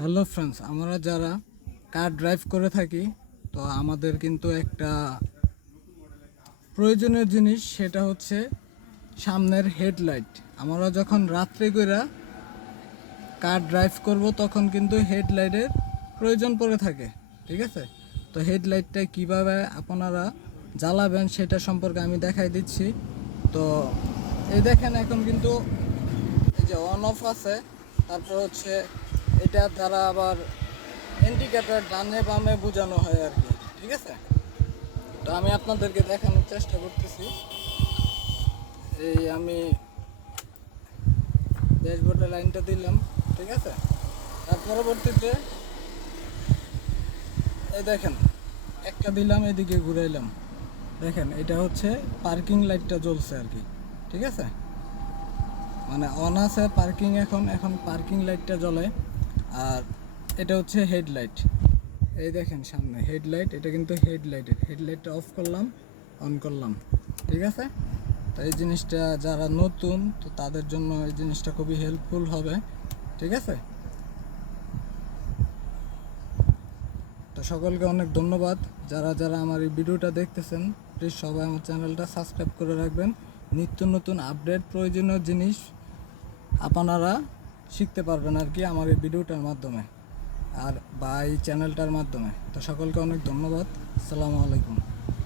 Hello friends, আমরা যারা car drive করে থাকি তো আমাদের কিন্তু একটা প্রয়োজনীয় জিনিস, সেটা হচ্ছে সামনের হেডলাইট। আমরা যখন রাত্রে কইরা কার ড্রাইভ করব তখন কিন্তু হেডলাইটের প্রয়োজন পড়ে থাকে, ঠিক আছে? তো হেডলাইটটা কিভাবে আপনারা জ্বালাবেন সেটা সম্পর্কে আমি দেখাই দিচ্ছি। তো এই দেখেন, এখন কিন্তু এই যে অন অফ আছে, তারপর হচ্ছে এটা দ্বারা আবার ইন্ডিকেটর ডানে বামে বোঝানো হয় আর কি, ঠিক আছে? তো আমি আপনাদেরকে দেখানোর চেষ্টা করতেছি। এই আমি ড্যাশবোর্ডে লাইনটা দিলাম, ঠিক আছে? তার পরবর্তীতে এই দেখেন, একটা দিলাম, এদিকে ঘুরাইলাম, দেখেন এটা হচ্ছে পার্কিং লাইটটা জ্বলছে আর কি, ঠিক আছে? মানে অন আছে পার্কিং, এখন এখন পার্কিং লাইটটা জ্বলে। আর এটা হচ্ছে হেডলাইট। এই দেখেন সামনে হেডলাইট, এটা কিন্তু হেডলাইটটা অফ করলাম, অন করলাম, ঠিক আছে? তো এই জিনিসটা যারা নতুন, তো তাদের জন্য এই জিনিসটা খুবই হেল্পফুল হবে, ঠিক আছে? তো সকলকে অনেক ধন্যবাদ। যারা যারা আমার এই ভিডিওটা দেখতেছেন, প্লিজ সবাই আমার চ্যানেলটা সাবস্ক্রাইব করে রাখবেন। নিত্য নতুন আপডেট প্রয়োজনীয় জিনিস আপনারা শিখতে পারবেন আর কি আমার এই ভিডিওটার মাধ্যমে আর বা এই চ্যানেলটার মাধ্যমে। তো সকলকে অনেক ধন্যবাদ। আসসালামু আলাইকুম।